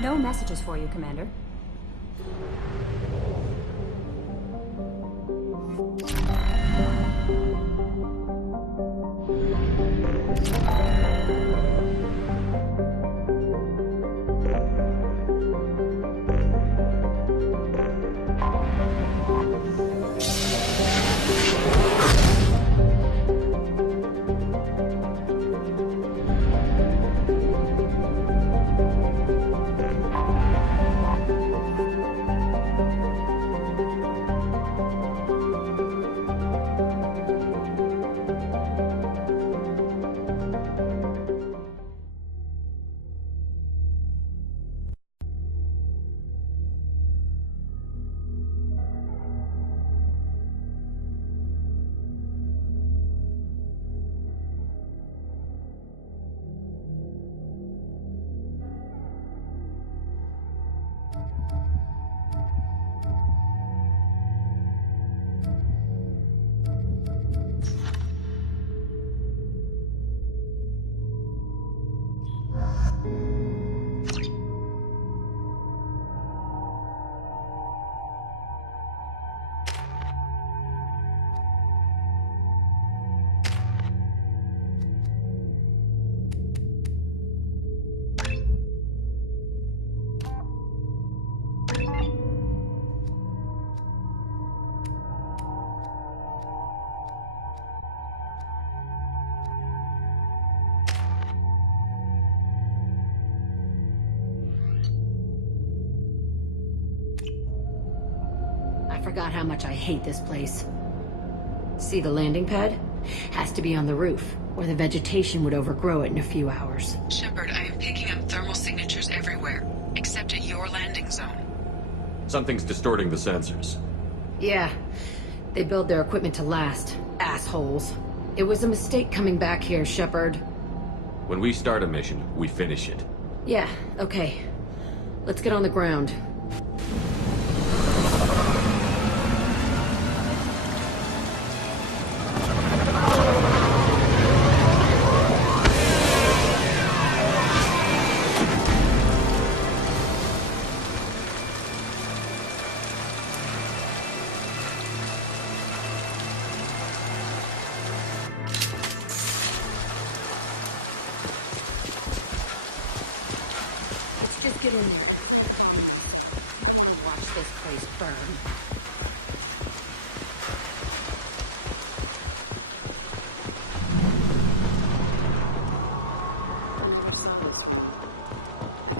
No messages for you, Commander. I forgot how much I hate this place. See the landing pad? Has to be on the roof, or the vegetation would overgrow it in a few hours. Shepard, I am picking up thermal signatures everywhere, except at your landing zone. Something's distorting the sensors. Yeah, they build their equipment to last. Assholes. It was a mistake coming back here, Shepard. When we start a mission, we finish it. Yeah, okay. Let's get on the ground. Just get in there. I want to watch this place burn.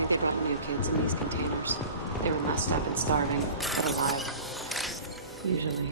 They got new kids in these containers. They were messed up and starving, but alive. Usually.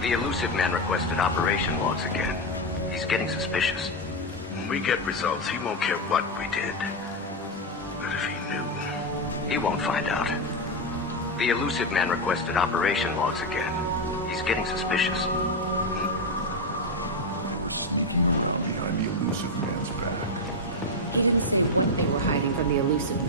The elusive man requested operation logs again. He's getting suspicious. When we get results, he won't care what we did. But if he knew. He won't find out. The elusive man requested operation logs again. He's getting suspicious. Behind the elusive man's back. They were hiding from the elusive man.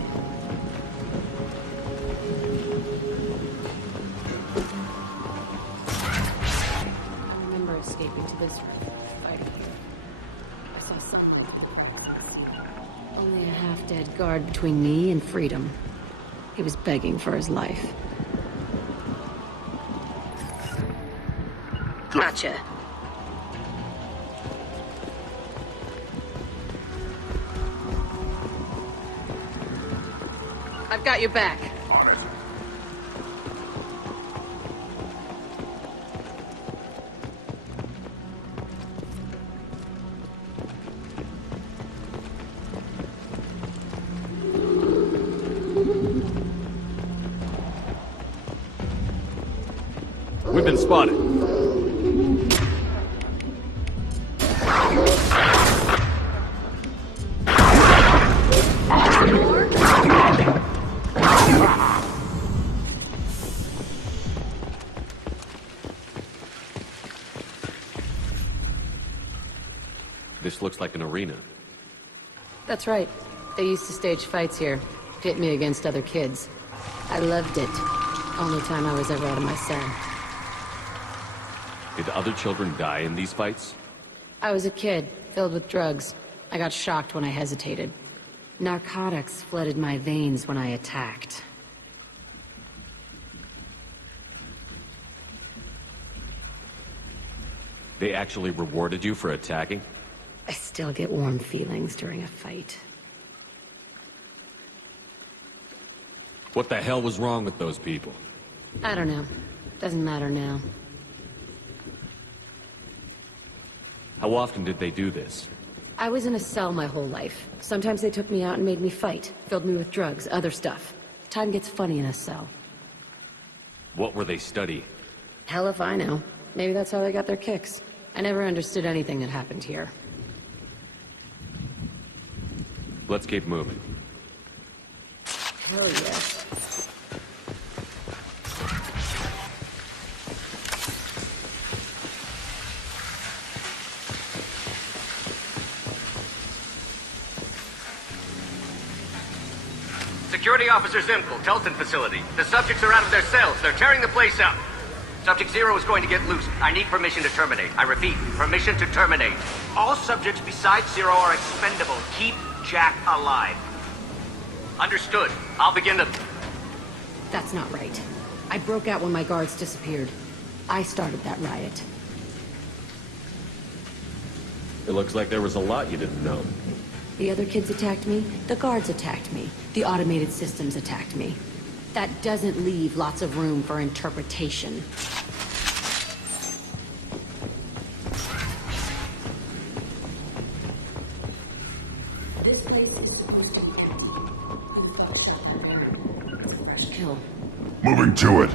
I remember escaping to this room, right here. I saw something. Only a half-dead guard between me and freedom. He was begging for his life. Gotcha. I've got your back. On it. We've been spotted. This looks like an arena. That's right. They used to stage fights here, pit me against other kids. I loved it. Only time I was ever out of my cell. Did other children die in these fights? I was a kid, filled with drugs. I got shocked when I hesitated. Narcotics flooded my veins when I attacked. They actually rewarded you for attacking? I still get warm feelings during a fight. What the hell was wrong with those people? I don't know. Doesn't matter now. How often did they do this? I was in a cell my whole life. Sometimes they took me out and made me fight. Filled me with drugs, other stuff. Time gets funny in a cell. What were they studying? Hell if I know. Maybe that's how they got their kicks. I never understood anything that happened here. Let's keep moving. Hell yeah. Security Officer Zimkel, Telton facility. The subjects are out of their cells. They're tearing the place up. Subject Zero is going to get loose. I need permission to terminate. I repeat, permission to terminate. All subjects besides Zero are expendable. Keep Jack alive. Understood. I'll begin the... That's not right. I broke out when my guards disappeared. I started that riot. It looks like there was a lot you didn't know. The other kids attacked me, the guards attacked me, the automated systems attacked me. That doesn't leave lots of room for interpretation. This place is supposed to be empty. You felt shut down. It's a fresh kill. Moving to it.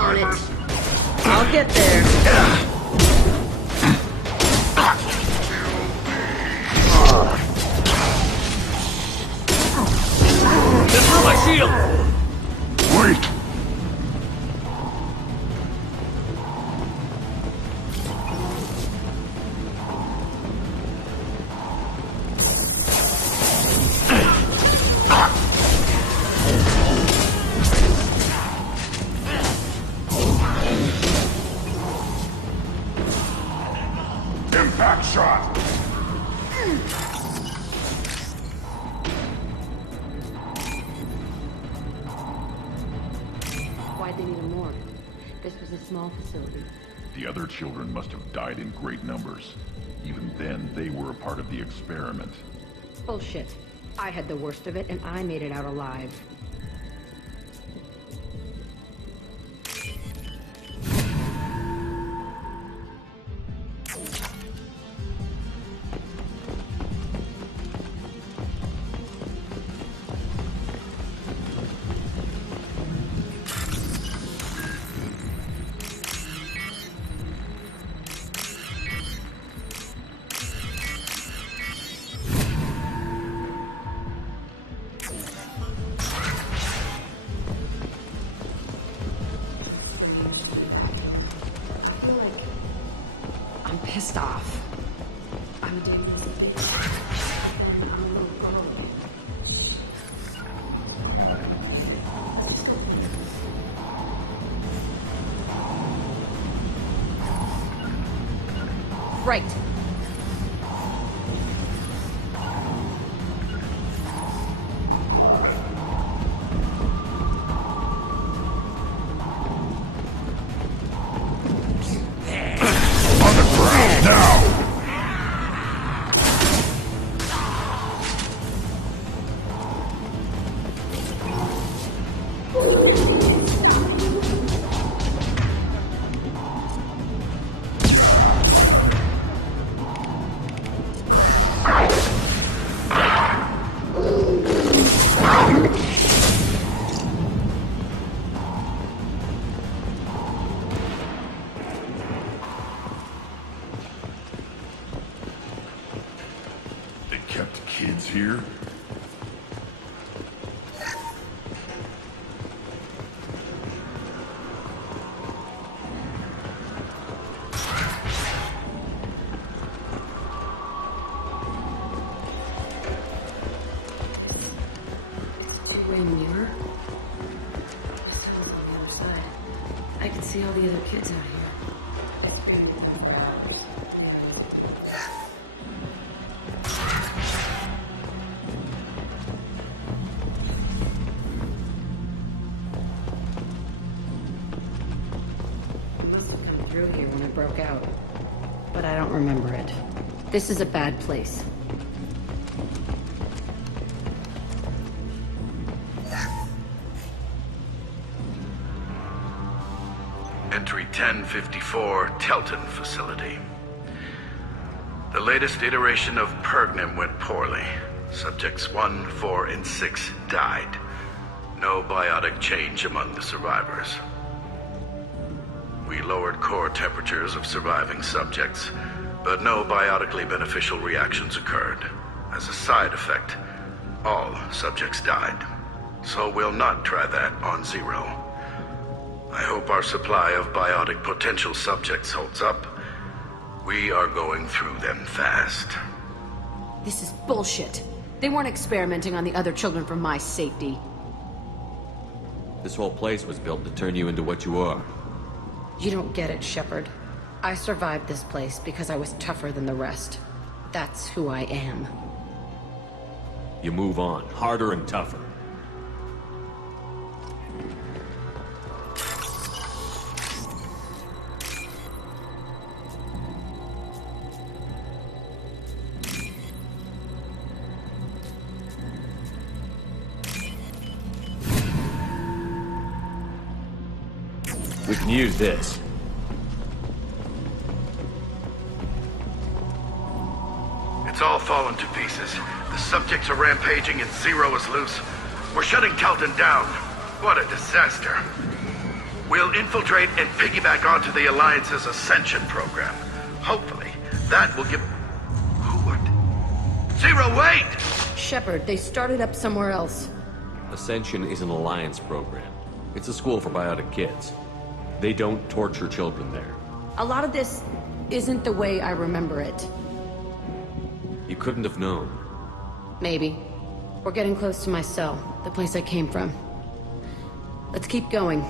On it. I'll get there. This is my shield! Wait! Impact shot! Why'd they need more? This was a small small facility. The other children must have died in great numbers. Even then, they were a part of the experiment. Bullshit. I had the worst of it, and I made it out alive. Pissed off. I'm doing this. Right. Kept kids here? Two-way mirror? Sounds on the other side. I can see all the other kids out here. Through here when it broke out, but I don't remember it. This is a bad place. Entry 1054, Telton facility. The latest iteration of Pergnum went poorly. Subjects 1, 4, and 6 died. No biotic change among the survivors. We lowered core temperatures of surviving subjects, but no biotically beneficial reactions occurred. As a side effect, all subjects died. So we'll not try that on Zero. I hope our supply of biotic potential subjects holds up. We are going through them fast. This is bullshit. They weren't experimenting on the other children for my safety. This whole place was built to turn you into what you are. You don't get it, Shepard. I survived this place because I was tougher than the rest. That's who I am. You move on, harder and tougher. We can use this. It's all fallen to pieces. The subjects are rampaging and Zero is loose. We're shutting Telton down. What a disaster. We'll infiltrate and piggyback onto the Alliance's Ascension program. Hopefully, that will give... What? Zero, wait! Shepard, they started up somewhere else. Ascension is an Alliance program. It's a school for biotic kids. They don't torture children there. A lot of this isn't the way I remember it. You couldn't have known. Maybe. We're getting close to my cell, the place I came from. Let's keep going.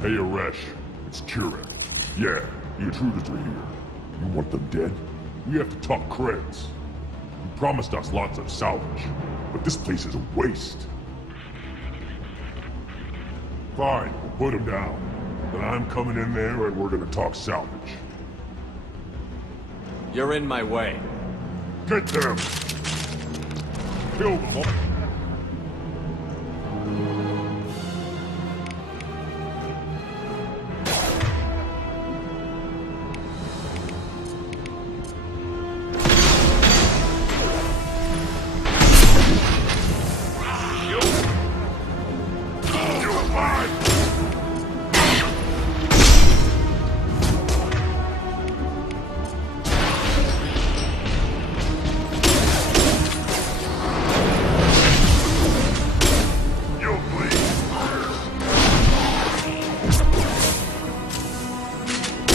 Hey, Aresh. It's Kieran. Yeah, the intruders are here. You want them dead? We have to talk creds. You promised us lots of salvage, but this place is a waste. Fine, we'll put them down. Then I'm coming in there and we're gonna talk salvage. You're in my way. Get them! Kill them all!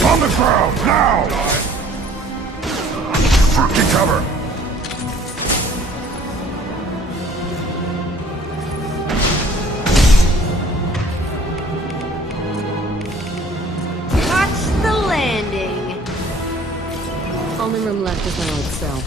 On the ground, now! Freaking cover! Touch the landing! Only room left is my old cell.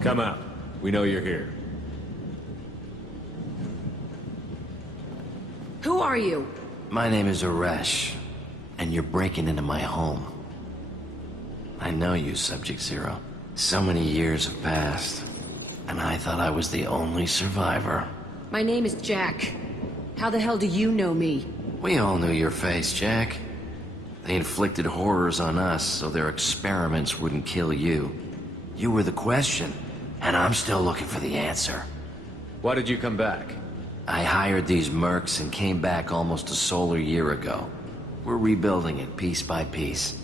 Come out. We know you're here. Who are you? My name is Aresh, and you're breaking into my home. I know you, Subject Zero. So many years have passed, and I thought I was the only survivor. My name is Jack. How the hell do you know me? We all knew your face, Jack. They inflicted horrors on us so their experiments wouldn't kill you. You were the question, and I'm still looking for the answer. Why did you come back? I hired these mercs and came back almost a solar year ago. We're rebuilding it piece by piece.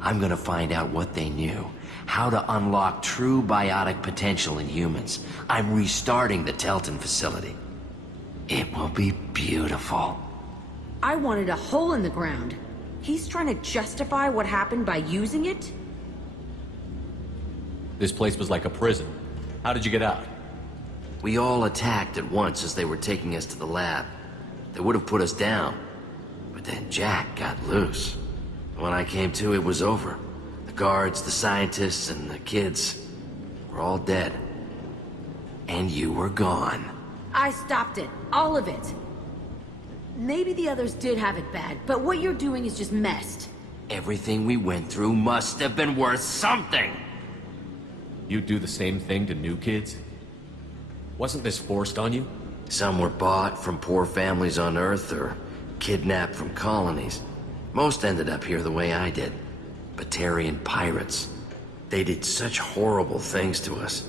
I'm gonna find out what they knew, how to unlock true biotic potential in humans. I'm restarting the Telton facility. It will be beautiful. I wanted a hole in the ground. He's trying to justify what happened by using it? This place was like a prison. How did you get out? We all attacked at once as they were taking us to the lab. They would have put us down. But then Jack got loose. When I came to, it was over. The guards, the scientists, and the kids were all dead. And you were gone. I stopped it. All of it. Maybe the others did have it bad, but what you're doing is just messed. Everything we went through must have been worth something! You do the same thing to new kids? Wasn't this forced on you? Some were bought from poor families on Earth or kidnapped from colonies. Most ended up here the way I did. Batarian pirates. They did such horrible things to us.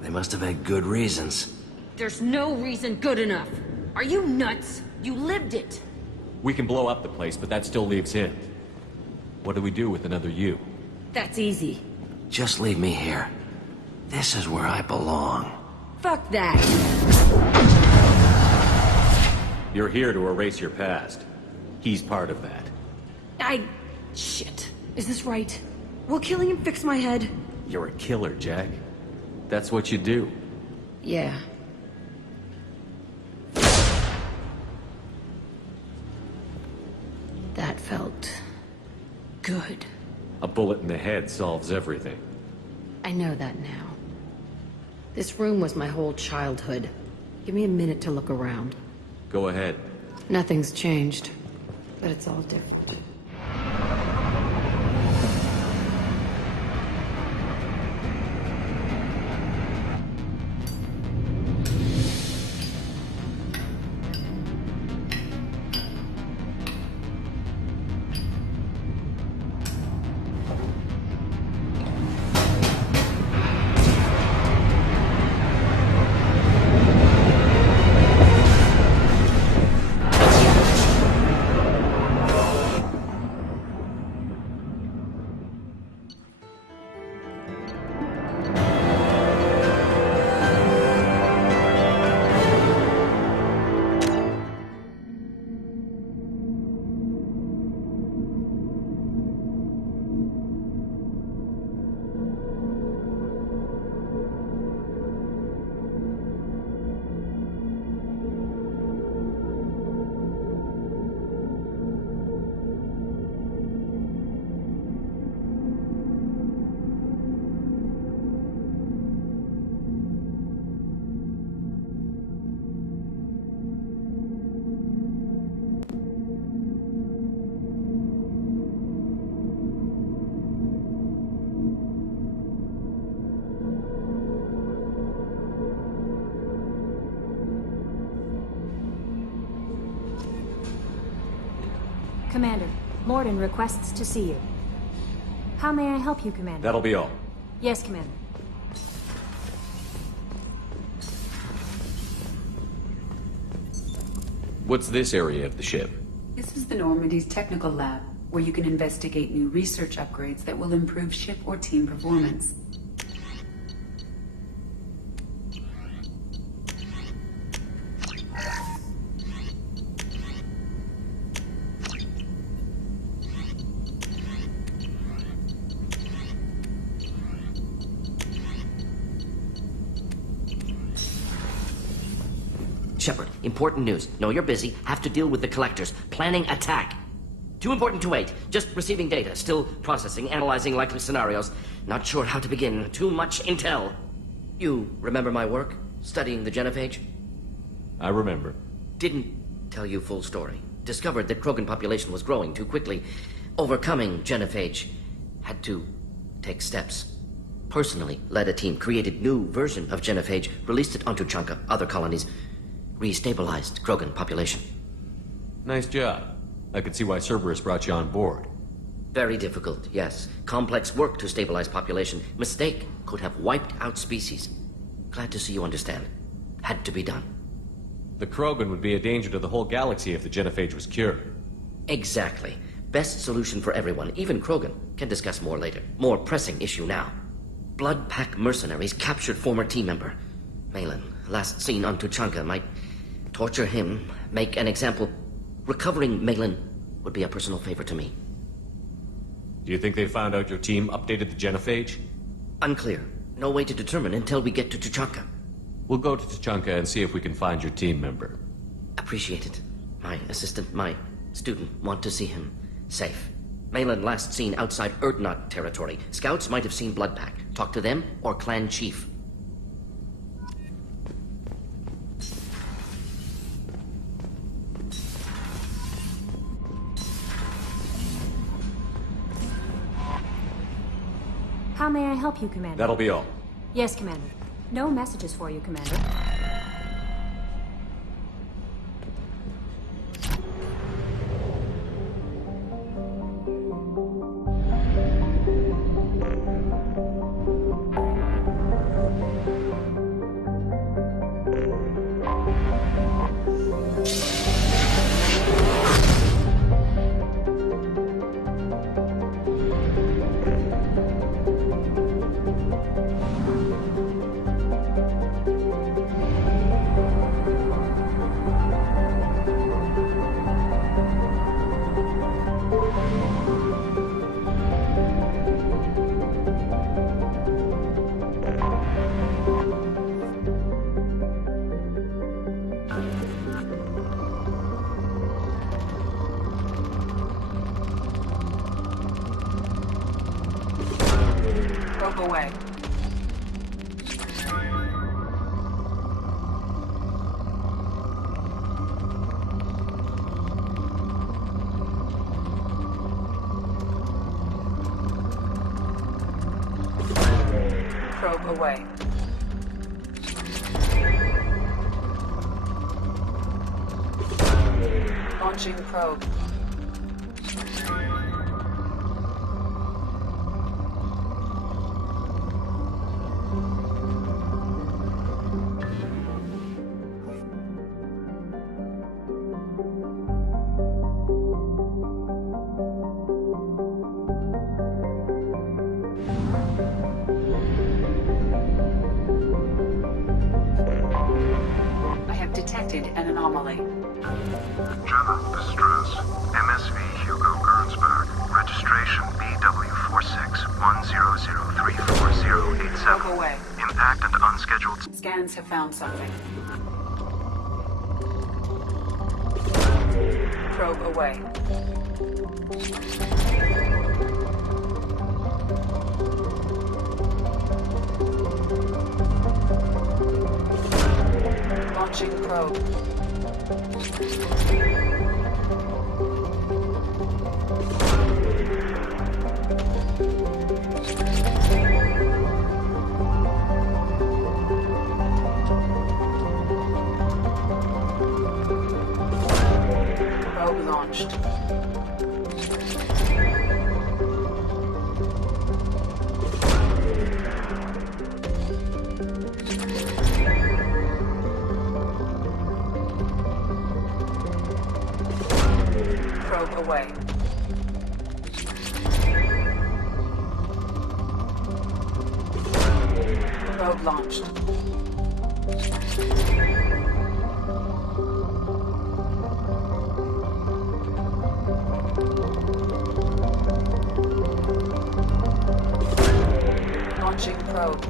They must have had good reasons. There's no reason good enough. Are you nuts? You lived it. We can blow up the place, but that still leaves him. What do we do with another you? That's easy. Just leave me here. This is where I belong. Fuck that. You're here to erase your past. He's part of that. Shit. Is this right? Will killing him fix my head? You're a killer, Jack. That's what you do. Yeah. That felt good. A bullet in the head solves everything. I know that now. This room was my whole childhood. Give me a minute to look around. Go ahead. Nothing's changed, but it's all different. Commander, Morden requests to see you. How may I help you, Commander? That'll be all. Yes, Commander. What's this area of the ship? This is the Normandy's technical lab, where you can investigate new research upgrades that will improve ship or team performance. Shepard, important news. Know you're busy. Have to deal with the collectors. Planning attack. Too important to wait. Just receiving data. Still processing, analyzing likely scenarios. Not sure how to begin. Too much intel. You remember my work? Studying the genophage? I remember. Didn't tell you full story. Discovered that Krogan population was growing too quickly. Overcoming genophage. Had to take steps. Personally led a team, created new version of genophage, released it onto Chunka, other colonies. Restabilized Krogan population. Nice job. I could see why Cerberus brought you on board. Very difficult, yes. Complex work to stabilize population. Mistake could have wiped out species. Glad to see you understand. Had to be done. The Krogan would be a danger to the whole galaxy if the genophage was cured. Exactly. Best solution for everyone, even Krogan. Can discuss more later. More pressing issue now. Blood Pack mercenaries captured former team member. Malin, last seen on Tuchanka, might torture him, make an example. Recovering Malin would be a personal favor to me. Do you think they found out your team updated the genophage? Unclear. No way to determine until we get to Tuchanka. We'll go to Tuchanka and see if we can find your team member. Appreciate it. My assistant, my student, want to see him safe. Malin last seen outside Erdnot territory. Scouts might have seen Blood Pack. Talk to them or clan chief. How may I help you, Commander? That'll be all. Yes, Commander. No messages for you, Commander. Probe away. Probe away. Launching probe. Detected an anomaly. Jenna, distress. MSV Hugo Gernsback. Registration BW4610034087. Probe away. Impact and unscheduled. Scans have found something. Probe away. Launching probe. Probe launched. Probe away. Probe launched. Launching probe.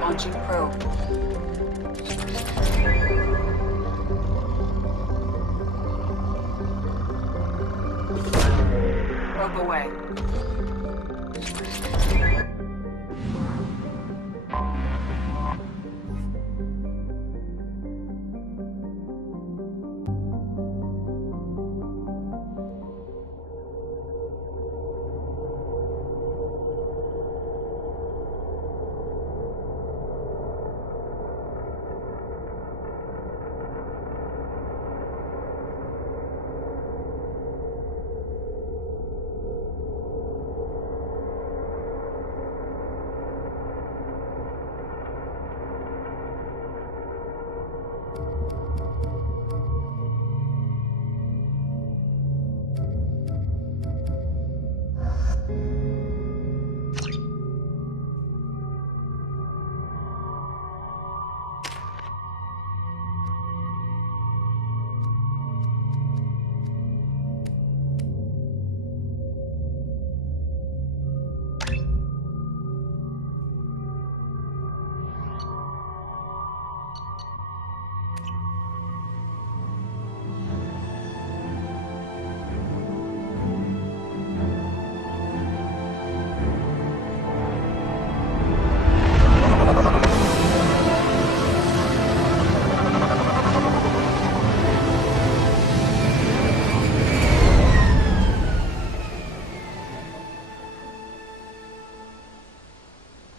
Launching probe. Probe away.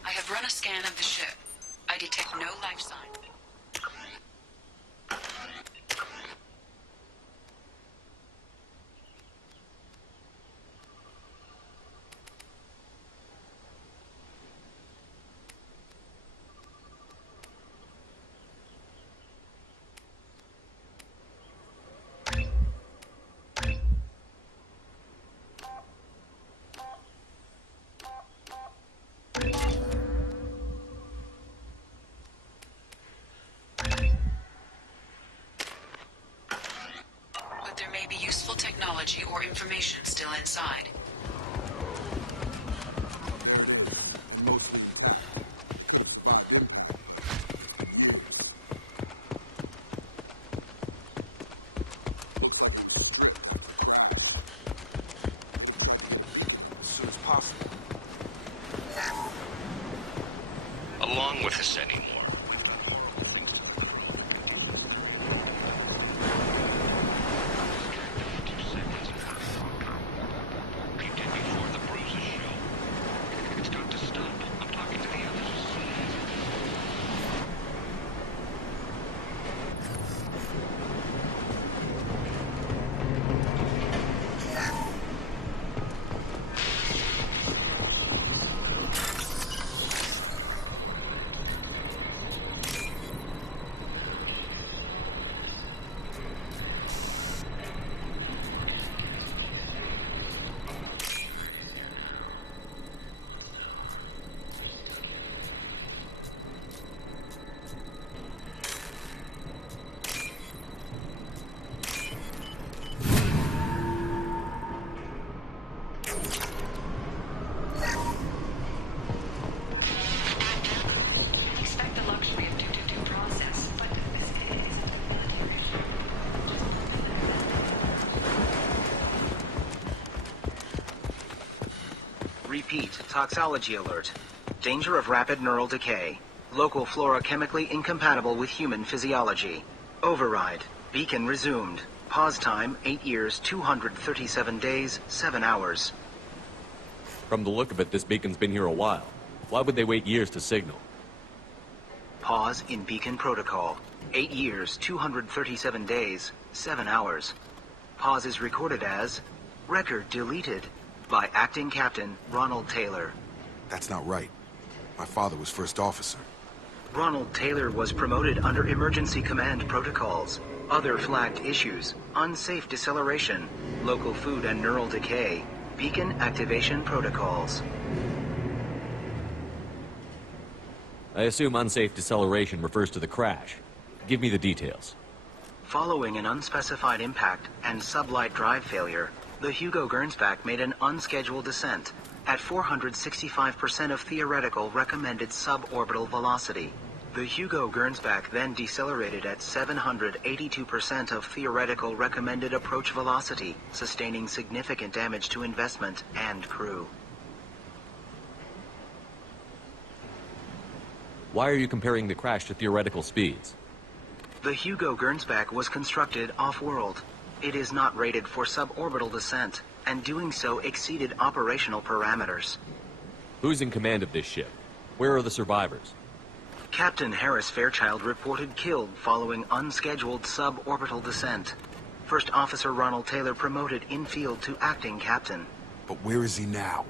I have run a scan of the ship. I detect no life sign. There may be useful technology or information still inside. As soon as possible. Along with us anymore. Repeat, toxology alert. Danger of rapid neural decay. Local flora chemically incompatible with human physiology. Override. Beacon resumed. Pause time, 8 years, 237 days, 7 hours. From the look of it, this beacon's been here a while. Why would they wait years to signal? Pause in Beacon Protocol. 8 years, 237 days, 7 hours. Pause is recorded as record deleted by Acting Captain Ronald Taylor. That's not right. My father was first officer. Ronald Taylor was promoted under emergency command protocols. Other flagged issues: unsafe deceleration, local food and neural decay, beacon activation protocols. I assume unsafe deceleration refers to the crash. Give me the details. Following an unspecified impact and sublight drive failure, the Hugo Gernsback made an unscheduled descent at 465% of theoretical recommended suborbital velocity. The Hugo Gernsback then decelerated at 782% of theoretical recommended approach velocity, sustaining significant damage to investment and crew. Why are you comparing the crash to theoretical speeds? The Hugo Gernsback was constructed off-world. It is not rated for suborbital descent, and doing so exceeded operational parameters. Who's in command of this ship? Where are the survivors? Captain Harris Fairchild reported killed following unscheduled suborbital descent. First Officer Ronald Taylor promoted in-field to acting captain. But where is he now?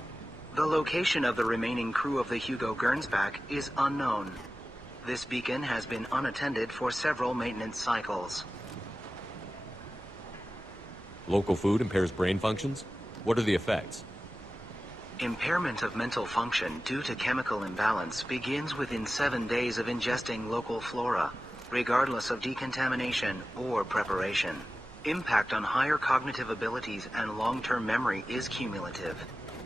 The location of the remaining crew of the Hugo Gernsback is unknown. This beacon has been unattended for several maintenance cycles. Local food impairs brain functions? What are the effects? Impairment of mental function due to chemical imbalance begins within 7 days of ingesting local flora, regardless of decontamination or preparation. Impact on higher cognitive abilities and long-term memory is cumulative,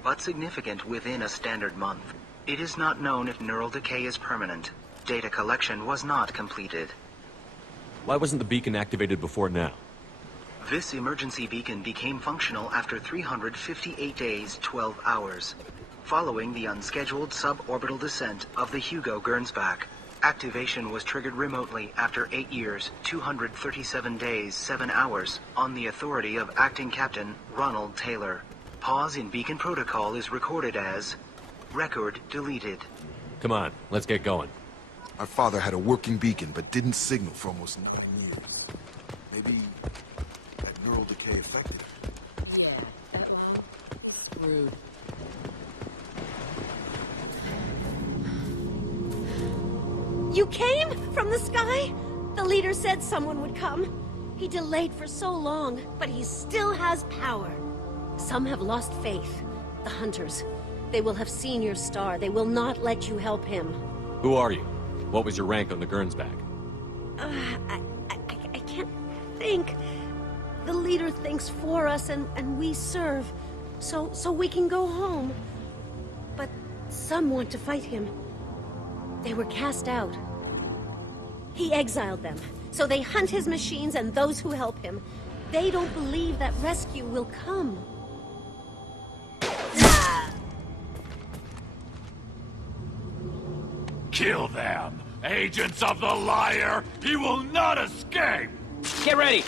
but significant within a standard month. It is not known if neural decay is permanent. Data collection was not completed. Why wasn't the beacon activated before now? This emergency beacon became functional after 358 days, 12 hours, following the unscheduled suborbital descent of the Hugo Gernsback. Activation was triggered remotely after 8 years, 237 days, 7 hours, on the authority of Acting Captain Ronald Taylor. Pause in beacon protocol is recorded as record deleted. Come on, let's get going. My father had a working beacon, but didn't signal for almost 9 years. Maybe that neural decay affected him. Yeah, that loud? It's rude. You came? From the sky? The leader said someone would come. He delayed for so long, but he still has power. Some have lost faith. The hunters. They will have seen your star. They will not let you help him. Who are you? What was your rank on the Gernsback? I can't think. The leader thinks for us and we serve. So we can go home. But some want to fight him. They were cast out. He exiled them. So they hunt his machines and those who help him. They don't believe that rescue will come. Kill them! Agents of the liar! He will not escape! Get ready!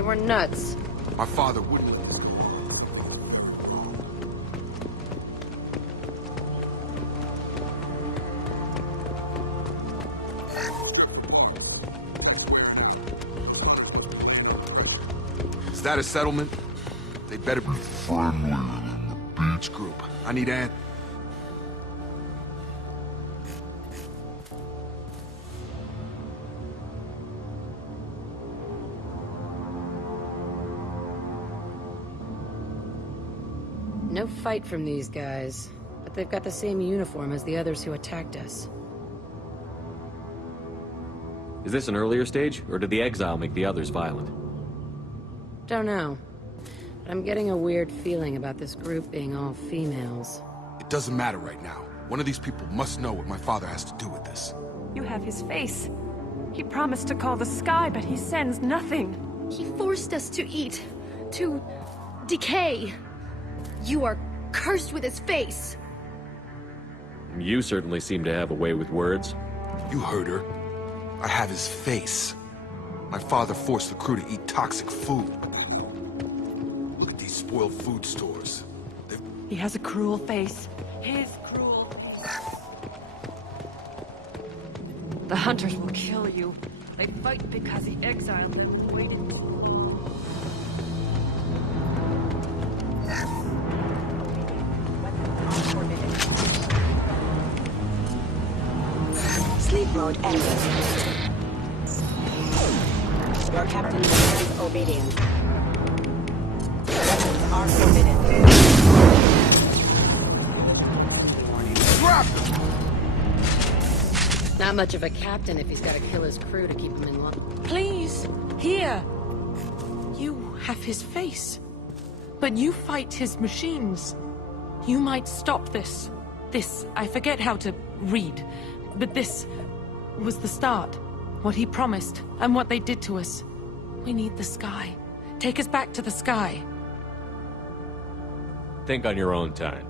We're nuts. My father wouldn't. Is that a settlement? They'd better be friendlier than the beach group. I need Ant. No fight from these guys, but they've got the same uniform as the others who attacked us. Is this an earlier stage, or did the exile make the others violent? Don't know. But I'm getting a weird feeling about this group being all females. It doesn't matter right now. One of these people must know what my father has to do with this. You have his face. He promised to call the sky, but he sends nothing. He forced us to eat, to decay. You are cursed with his face. You certainly seem to have a way with words. You heard her. I have his face. My father forced the crew to eat toxic food. Look at these spoiled food stores. He has a cruel face. His cruel. The hunters will kill you. They fight because the exile waited. Sleep mode ended. Your captain demands obedience. Weapons are forbidden. Not much of a captain if he's got to kill his crew to keep him in line. Please, here. You have his face. But you fight his machines. You might stop this. This, I forget how to read. But this was the start. What he promised, and what they did to us. We need the sky. Take us back to the sky. Think on your own time.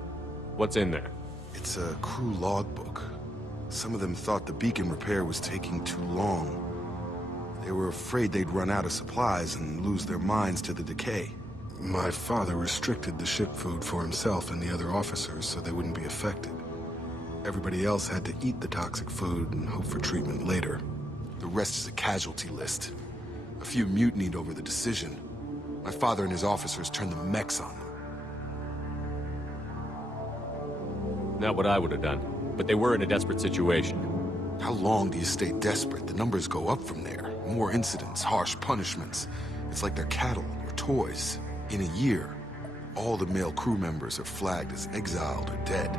What's in there? It's a crew logbook. Some of them thought the beacon repair was taking too long. They were afraid they'd run out of supplies and lose their minds to the decay. My father restricted the ship food for himself and the other officers so they wouldn't be affected. Everybody else had to eat the toxic food and hope for treatment later. The rest is a casualty list. A few mutinied over the decision. My father and his officers turned the mechs on them. Not what I would have done, but they were in a desperate situation. How long do you stay desperate? The numbers go up from there. More incidents, harsh punishments. It's like they're cattle or toys. In a year, all the male crew members are flagged as exiled or dead.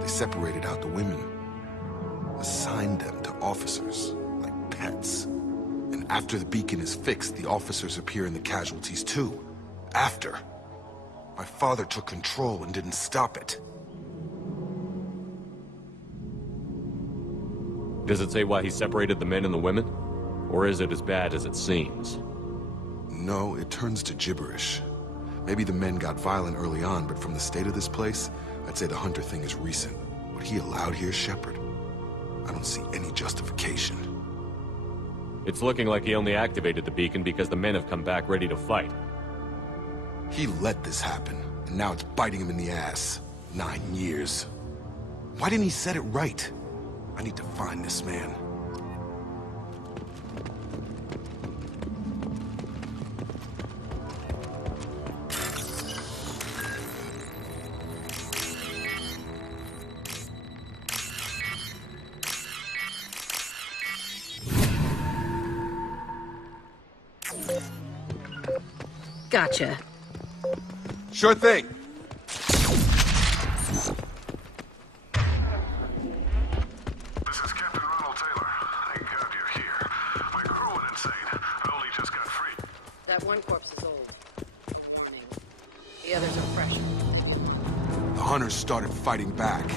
They separated out the women, assigned them to officers, like pets. And after the beacon is fixed, the officers appear in the casualties too. After. My father took control and didn't stop it. Does it say why he separated the men and the women? Or is it as bad as it seems? No, it turns to gibberish. Maybe the men got violent early on, but from the state of this place, I'd say the Hunter thing is recent. What he allowed here, Shepard, I don't see any justification. It's looking like he only activated the beacon because the men have come back ready to fight. He let this happen, and now it's biting him in the ass. 9 years. Why didn't he set it right? I need to find this man. Gotcha. Sure thing. One corpse is old. Warning. The others are fresh. The hunters started fighting back.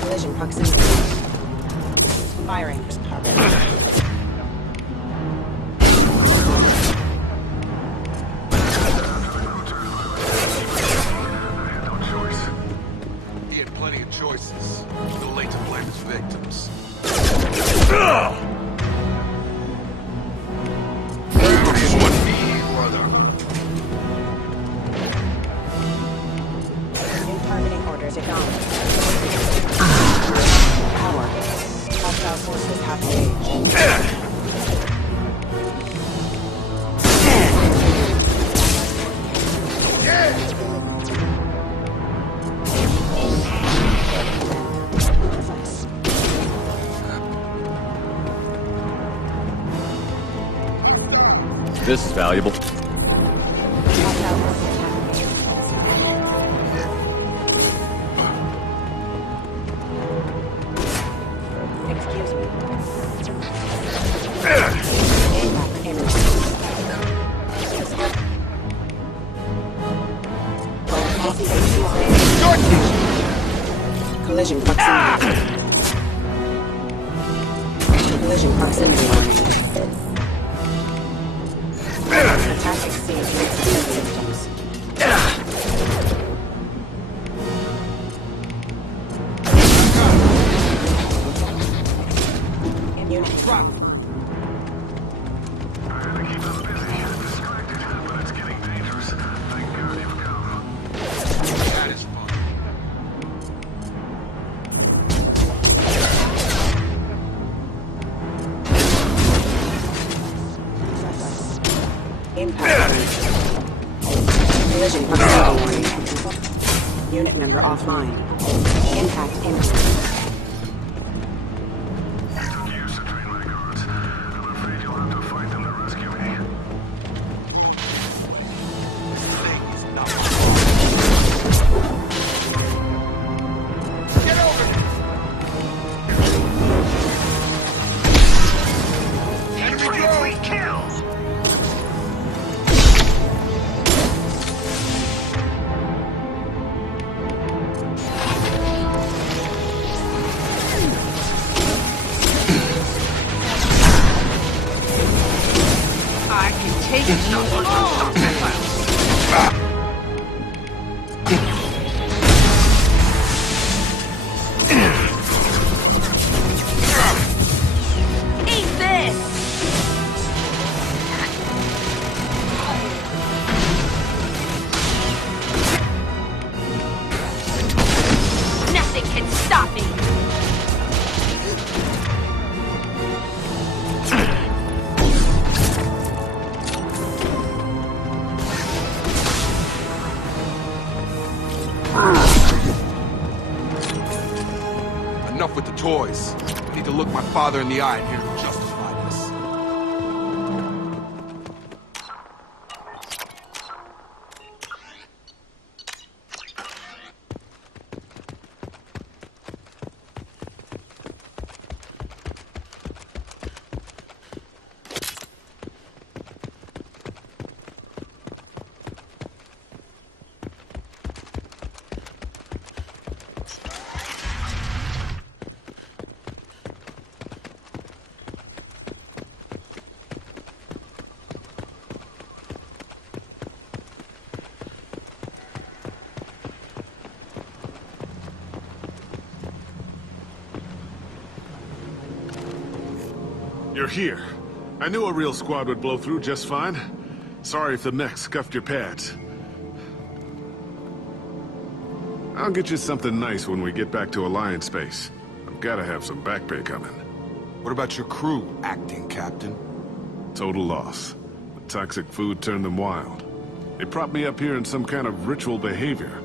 Collision proximity. Firing. Choices. Too late to blame his victims. Nobody want me, brother. This is valuable. Excuse me. Collision proximity. Collision proximity warning. Attack exceeds systems. Unit drop. Collision proximity warning. Unit member offline. Impact imminent. Enough with the toys. I need to look my father in the eye and hear him justify this. You're here. I knew a real squad would blow through just fine. Sorry if the mech scuffed your pads. I'll get you something nice when we get back to Alliance space. I've gotta have some back pay coming. What about your crew, acting captain? Total loss. The toxic food turned them wild. They propped me up here in some kind of ritual behavior.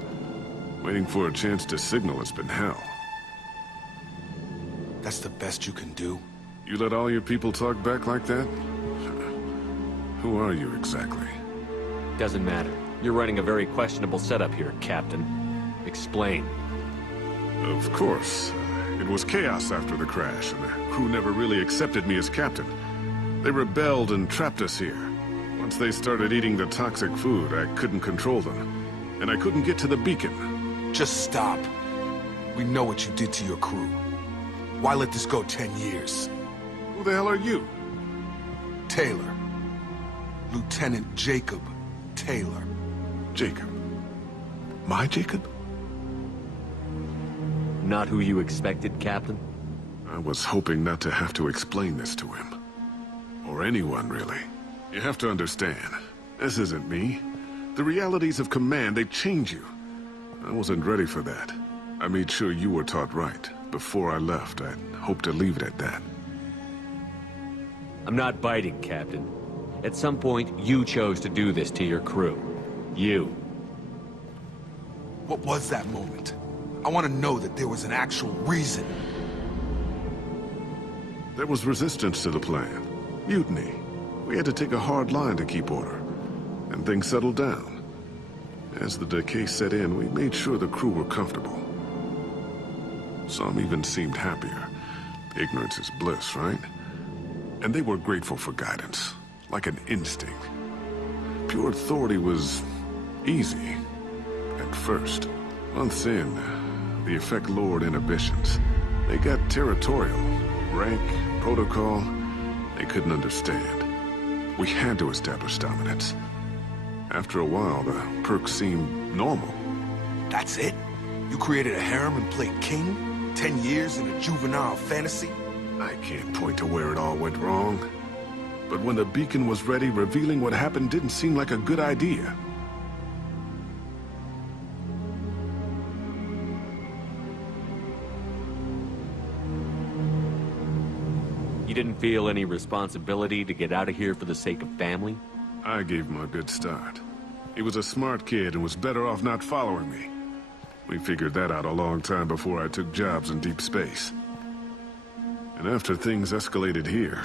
Waiting for a chance to signal has been hell. That's the best you can do? You let all your people talk back like that? Who are you exactly? Doesn't matter. You're running a very questionable setup here, Captain. Explain. Of course. It was chaos after the crash, and the crew never really accepted me as captain. They rebelled and trapped us here. Once they started eating the toxic food, I couldn't control them. And I couldn't get to the beacon. Just stop. We know what you did to your crew. Why let this go 10 years? Who the hell are you? Taylor. Lieutenant Jacob Taylor. Jacob? My Jacob? Not who you expected, Captain? I was hoping not to have to explain this to him. Or anyone, really. You have to understand, this isn't me. The realities of command, they change you. I wasn't ready for that. I made sure you were taught right. Before I left, I'd hoped to leave it at that. I'm not biting, Captain. At some point, you chose to do this to your crew. You. What was that moment? I want to know that there was an actual reason. There was resistance to the plan. Mutiny. We had to take a hard line to keep order, and things settled down. As the decay set in, we made sure the crew were comfortable. Some even seemed happier. Ignorance is bliss, right? And they were grateful for guidance, like an instinct. Pure authority was easy, at first. Months in, the effect lowered inhibitions. They got territorial. Rank, protocol, they couldn't understand. We had to establish dominance. After a while, the perks seemed normal. That's it? You created a harem and played king? 10 years in a juvenile fantasy? I can't point to where it all went wrong. But when the beacon was ready, revealing what happened didn't seem like a good idea. You didn't feel any responsibility to get out of here for the sake of family? I gave him a good start. He was a smart kid and was better off not following me. We figured that out a long time before I took jobs in deep space. And after things escalated here,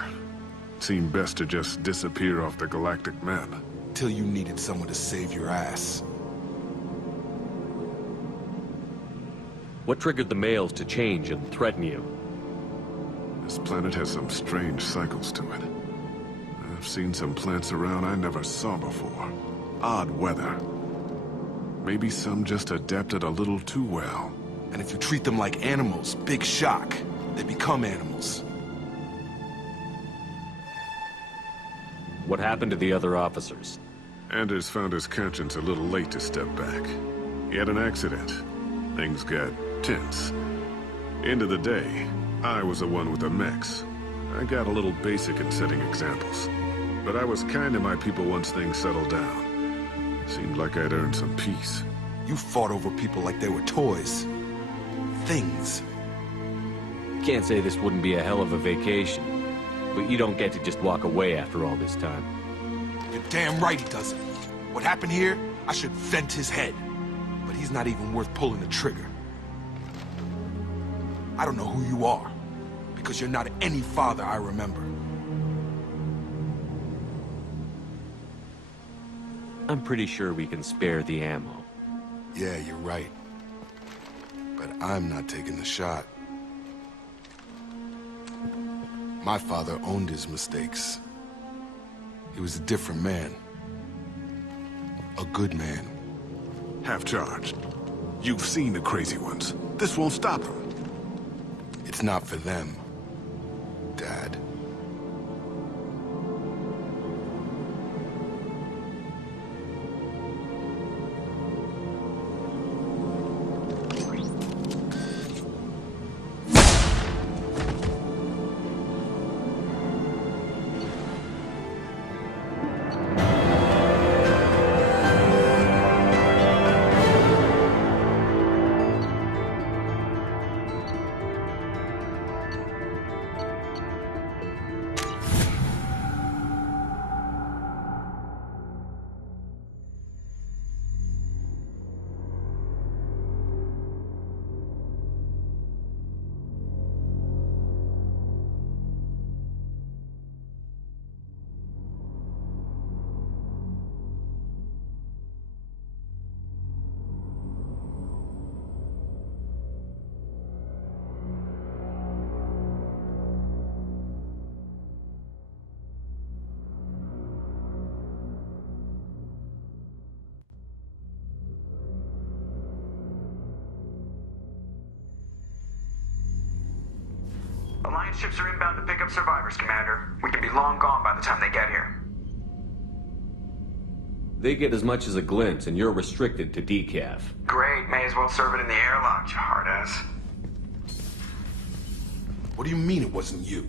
it seemed best to just disappear off the galactic map. Till you needed someone to save your ass. What triggered the males to change and threaten you? This planet has some strange cycles to it. I've seen some plants around I never saw before. Odd weather. Maybe some just adapted a little too well. And if you treat them like animals, big shock. They become animals. What happened to the other officers? Anders found his conscience a little late to step back. He had an accident. Things got tense. End of the day, I was the one with the mechs. I got a little basic in setting examples. But I was kind to my people once things settled down. Seemed like I'd earned some peace. You fought over people like they were toys. Things. Can't say this wouldn't be a hell of a vacation, but you don't get to just walk away after all this time. You're damn right he doesn't. What happened here, I should vent his head. But he's not even worth pulling the trigger. I don't know who you are, because you're not any father I remember. I'm pretty sure we can spare the ammo. Yeah, you're right. But I'm not taking the shot. My father owned his mistakes. He was a different man. A good man. Half-charged. You've seen the crazy ones. This won't stop them. It's not for them, Dad. Alliance ships are inbound to pick up survivors, Commander. We can be long gone by the time they get here. They get as much as a glimpse, and you're restricted to decaf. Great, may as well serve it in the airlock, you hard ass. What do you mean it wasn't you?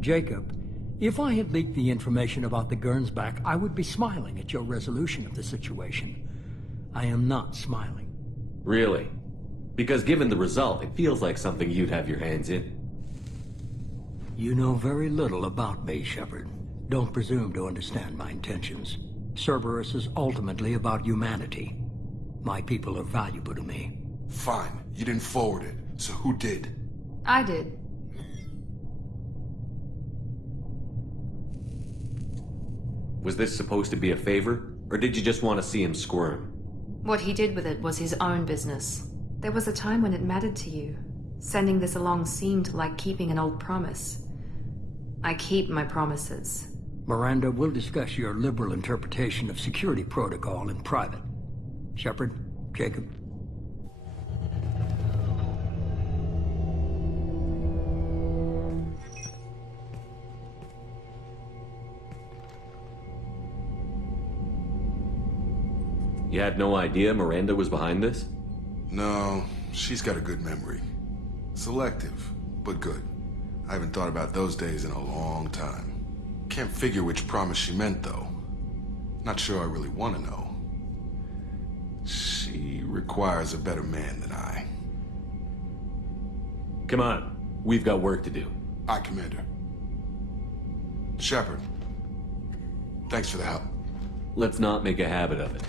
Jacob, if I had leaked the information about the Gernsback, I would be smiling at your resolution of the situation. I am not smiling. Really? Because given the result, it feels like something you'd have your hands in. You know very little about me, Shepard. Don't presume to understand my intentions. Cerberus is ultimately about humanity. My people are valuable to me. Fine. You didn't forward it. So who did? I did. Was this supposed to be a favor, or did you just want to see him squirm? What he did with it was his own business. There was a time when it mattered to you. Sending this along seemed like keeping an old promise. I keep my promises. Miranda, we'll discuss your liberal interpretation of security protocol in private. Shepard, Jacob. You had no idea Miranda was behind this? No, she's got a good memory. Selective, but good. I haven't thought about those days in a long time. Can't figure which promise she meant, though. Not sure I really want to know. She requires a better man than I. Come on, we've got work to do. Aye, Commander. Shepard, thanks for the help. Let's not make a habit of it.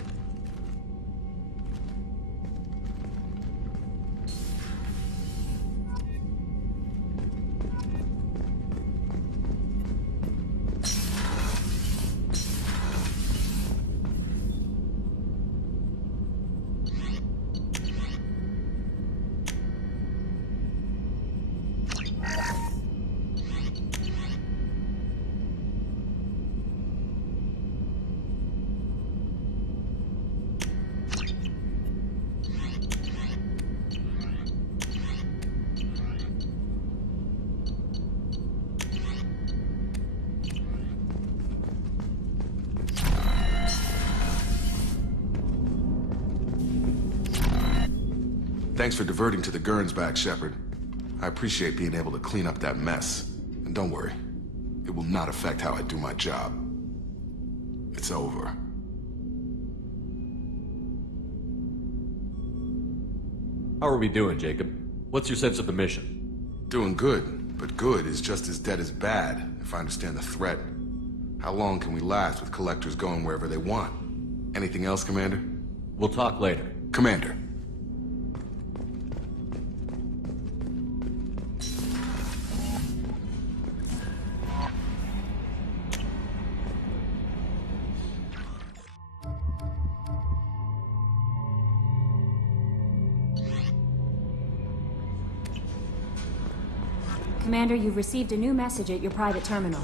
Thanks for diverting to the Gurns back, Shepard. I appreciate being able to clean up that mess. And don't worry, it will not affect how I do my job. It's over. How are we doing, Jacob? What's your sense of the mission? Doing good, but good is just as dead as bad, if I understand the threat. How long can we last with collectors going wherever they want? Anything else, Commander? We'll talk later. Commander. Commander, you've received a new message at your private terminal.